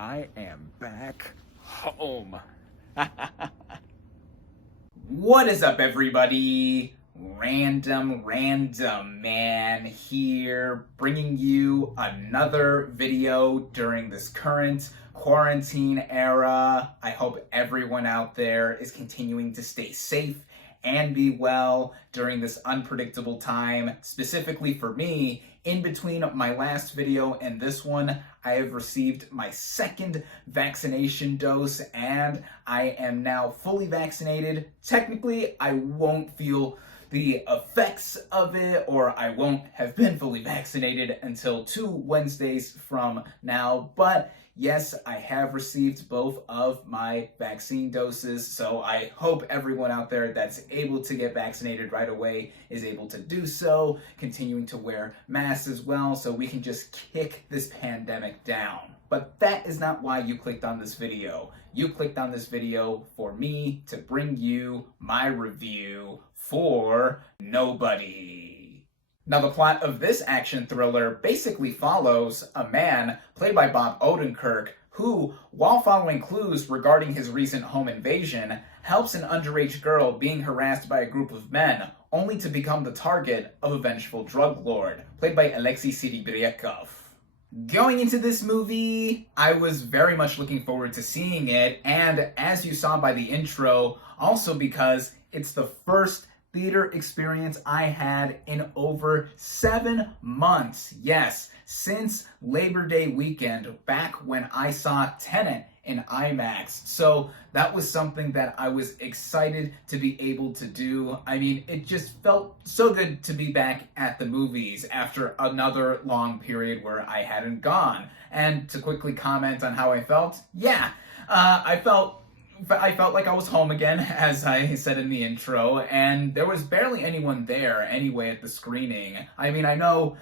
I am back home. What is up, everybody? Random Man here, bringing you another video during this current quarantine era. I hope everyone out there is continuing to stay safe and be well during this unpredictable time. Specifically for me, in between my last video and this one, I have received my second vaccination dose and I am now fully vaccinated. Technically, I won't feel the effects of it, or I won't have been fully vaccinated until 2 Wednesdays from now, but yes, I have received both of my vaccine doses, so I hope everyone out there that's able to get vaccinated right away is able to do so, continuing to wear masks as well, so we can just kick this pandemic down. But that is not why you clicked on this video. You clicked on this video for me to bring you my review for Nobody. Now, the plot of this action thriller basically follows a man, played by Bob Odenkirk, who, while following clues regarding his recent home invasion, helps an underage girl being harassed by a group of men, only to become the target of a vengeful drug lord, played by Alexei Serebryakov. Going into this movie, I was very much looking forward to seeing it, and as you saw by the intro, also because it's the first theater experience I had in over 7 months. Yes, since Labor Day weekend, back when I saw Tenet in IMAX. So that was something that I was excited to be able to do. I mean, it just felt so good to be back at the movies after another long period where I hadn't gone. And to quickly comment on how I felt, I felt like I was home again, as I said in the intro, and there was barely anyone there anyway at the screening. I mean, I know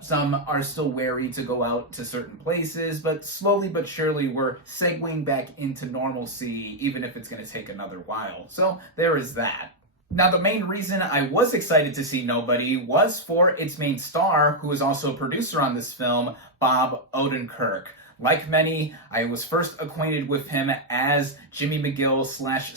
some are still wary to go out to certain places, but slowly but surely we're segueing back into normalcy, even if it's going to take another while. So there is that. Now, the main reason I was excited to see Nobody was for its main star, who is also a producer on this film, Bob Odenkirk. Like many, I was first acquainted with him as Jimmy McGill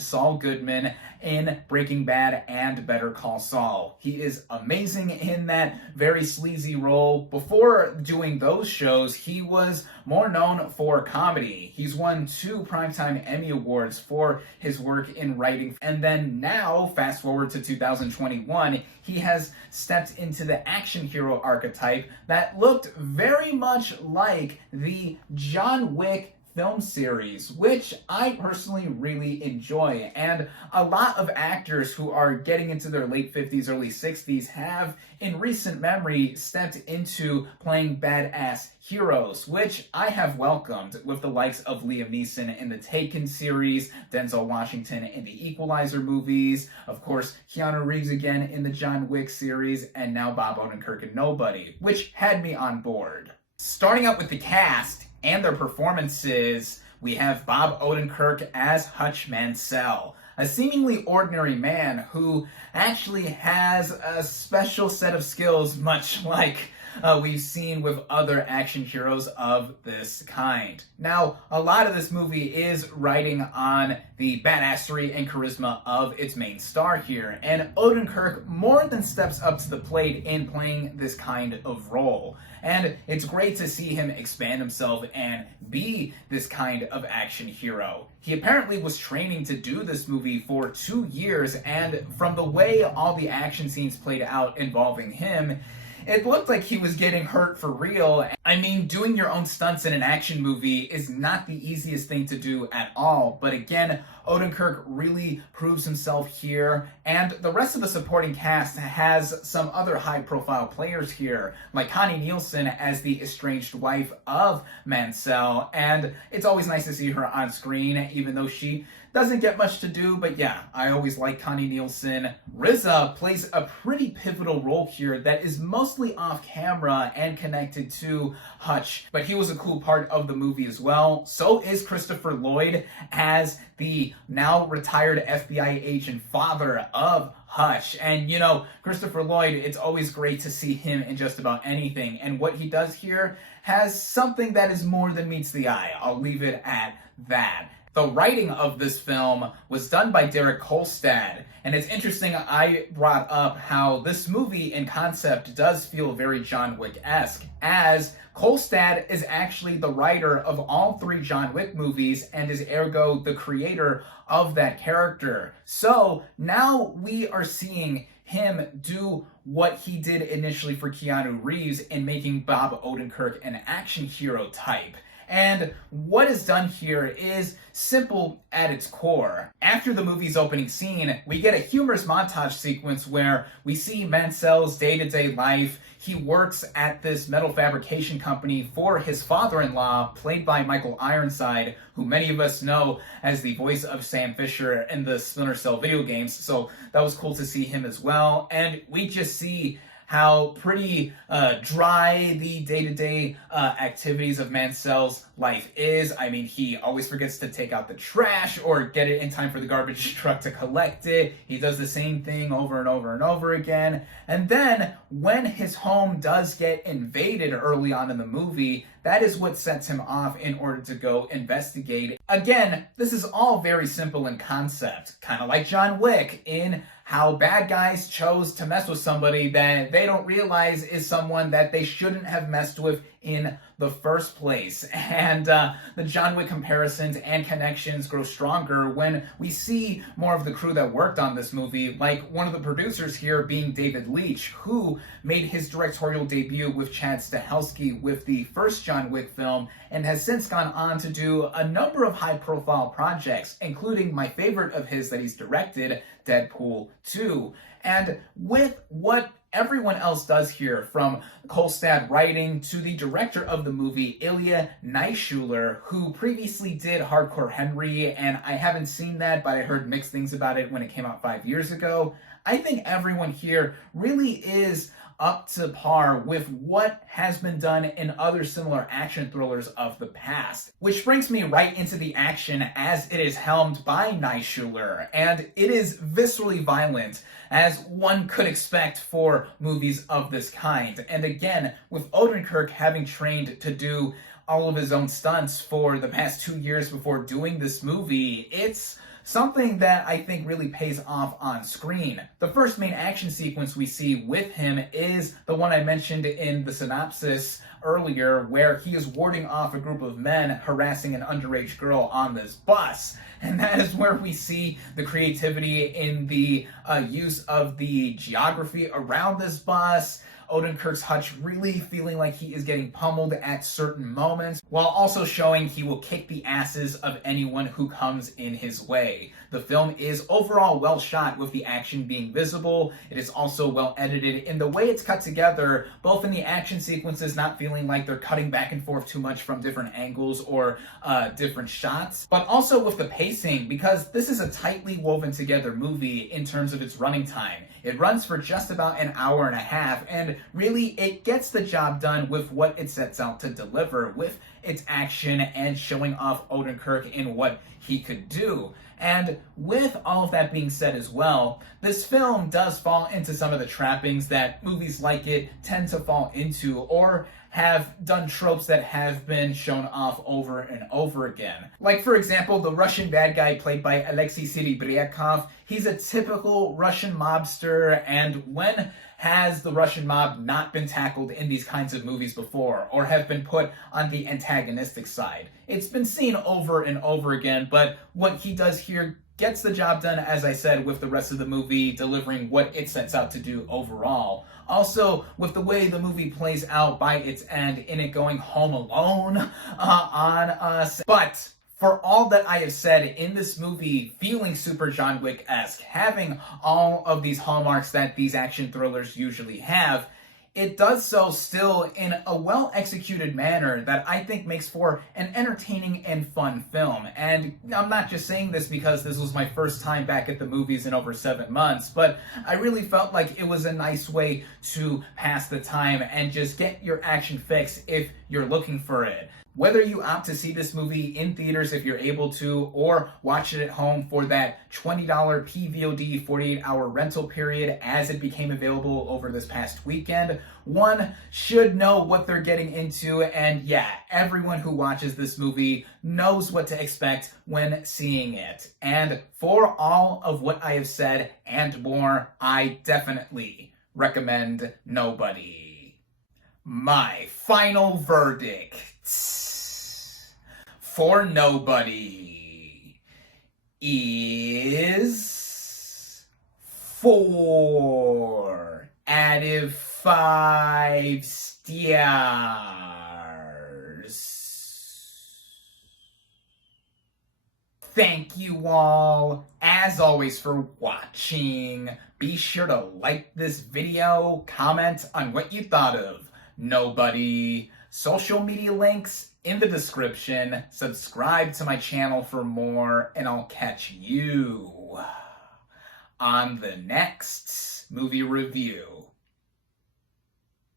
/ Saul Goodman in Breaking Bad and Better Call Saul. He is amazing in that very sleazy role. Before doing those shows, he was more known for comedy. He's won 2 Primetime Emmy Awards for his work in writing. And then now, fast forward to 2021, he has stepped into the action hero archetype that looked very much like the John Wick film series, which I personally really enjoy. And a lot of actors who are getting into their late 50s, early 60s have, in recent memory, stepped into playing badass heroes, which I have welcomed, with the likes of Liam Neeson in the Taken series, Denzel Washington in the Equalizer movies, of course, Keanu Reeves again in the John Wick series, and now Bob Odenkirk in Nobody, which had me on board. Starting out with the cast and their performances, we have Bob Odenkirk as Hutch Mansell, a seemingly ordinary man who actually has a special set of skills, much like we've seen with other action heroes of this kind. Now, a lot of this movie is riding on the badassery and charisma of its main star here, and Odenkirk more than steps up to the plate in playing this kind of role. And it's great to see him expand himself and be this kind of action hero. He apparently was training to do this movie for 2 years, and from the way all the action scenes played out involving him, it looked like he was getting hurt for real. I mean, doing your own stunts in an action movie is not the easiest thing to do at all. But again, Odenkirk really proves himself here. And the rest of the supporting cast has some other high-profile players here, like Connie Nielsen as the estranged wife of Mansell. And it's always nice to see her on screen, even though she doesn't get much to do, but yeah, I always like Connie Nielsen. RZA plays a pretty pivotal role here that is mostly off camera and connected to Hutch, but he was a cool part of the movie as well. So is Christopher Lloyd as the now retired FBI agent father of Hutch. And you know, Christopher Lloyd, it's always great to see him in just about anything. And what he does here has something that is more than meets the eye. I'll leave it at that. The writing of this film was done by Derek Kolstad, and it's interesting I brought up how this movie in concept does feel very John Wick-esque, as Kolstad is actually the writer of all 3 John Wick movies and is ergo the creator of that character. So now we are seeing him do what he did initially for Keanu Reeves in making Bob Odenkirk an action hero type. And what is done here is simple at its core. After the movie's opening scene, we get a humorous montage sequence where we see Mansel's day-to-day life. He works at this metal fabrication company for his father-in-law, played by Michael Ironside, who many of us know as the voice of Sam Fisher in the Splinter Cell video games. So that was cool to see him as well. And we just see how pretty dry the day-to-day activities of Mansel's life is. I mean, he always forgets to take out the trash or get it in time for the garbage truck to collect it. He does the same thing over and over and over again. And then when his home does get invaded early on in the movie, that is what sets him off in order to go investigate. Again, this is all very simple in concept, kind of like John Wick in how bad guys chose to mess with somebody that they don't realize is someone that they shouldn't have messed with in the first place. And the John Wick comparisons and connections grow stronger when we see more of the crew that worked on this movie, like one of the producers here being David Leitch, who made his directorial debut with Chad Stahelski with the first John Wick film and has since gone on to do a number of high-profile projects, including my favorite of his that he's directed, Deadpool 2. And with what everyone else does here, from Kolstad writing to the director of the movie, Ilya Naishuller, who previously did Hardcore Henry, and I haven't seen that, but I heard mixed things about it when it came out 5 years ago. I think everyone here really is up to par with what has been done in other similar action thrillers of the past. Which brings me right into the action, as it is helmed by Naishuller, and it is viscerally violent, as one could expect for movies of this kind. And again, with Odenkirk having trained to do all of his own stunts for the past 2 years before doing this movie, it's something that I think really pays off on screen. The first main action sequence we see with him is the one I mentioned in the synopsis earlier, where he is warding off a group of men harassing an underage girl on this bus. And that is where we see the creativity in the use of the geography around this bus. Odenkirk's Hutch really feeling like he is getting pummeled at certain moments, while also showing he will kick the asses of anyone who comes in his way. The film is overall well shot, with the action being visible. It is also well edited in the way it's cut together, both in the action sequences not feeling like they're cutting back and forth too much from different angles or different shots, but also with the pacing, because this is a tightly woven together movie in terms of its running time. It runs for just about an hour and a half, and really it gets the job done with what it sets out to deliver, with its action and showing off Odenkirk in what he could do. And with all of that being said as well, this film does fall into some of the trappings that movies like it tend to fall into, or have done tropes that have been shown off over and over again. Like, for example, the Russian bad guy played by Alexei Serebryakov. He's a typical Russian mobster, and when has the Russian mob not been tackled in these kinds of movies before, or have been put on the antagonistic side? It's been seen over and over again, but what he does here gets the job done, as I said, with the rest of the movie delivering what it sets out to do overall. Also, with the way the movie plays out by its end, in it going home alone on us. But for all that I have said, in this movie feeling super John Wick-esque, having all of these hallmarks that these action thrillers usually have, it does so still in a well-executed manner that I think makes for an entertaining and fun film. And I'm not just saying this because this was my first time back at the movies in over 7 months, but I really felt like it was a nice way to pass the time and just get your action fix if you're looking for it. Whether you opt to see this movie in theaters if you're able to, or watch it at home for that $20 PVOD 48-hour rental period as it became available over this past weekend, one should know what they're getting into, and yeah, everyone who watches this movie knows what to expect when seeing it. And for all of what I have said and more, I definitely recommend Nobody. My final verdict for Nobody is 4 out of 5 stars. Thank you all, as always, for watching. Be sure to like this video, comment on what you thought of Nobody. Social media links in the description. Subscribe to my channel for more, and I'll catch you on the next movie review.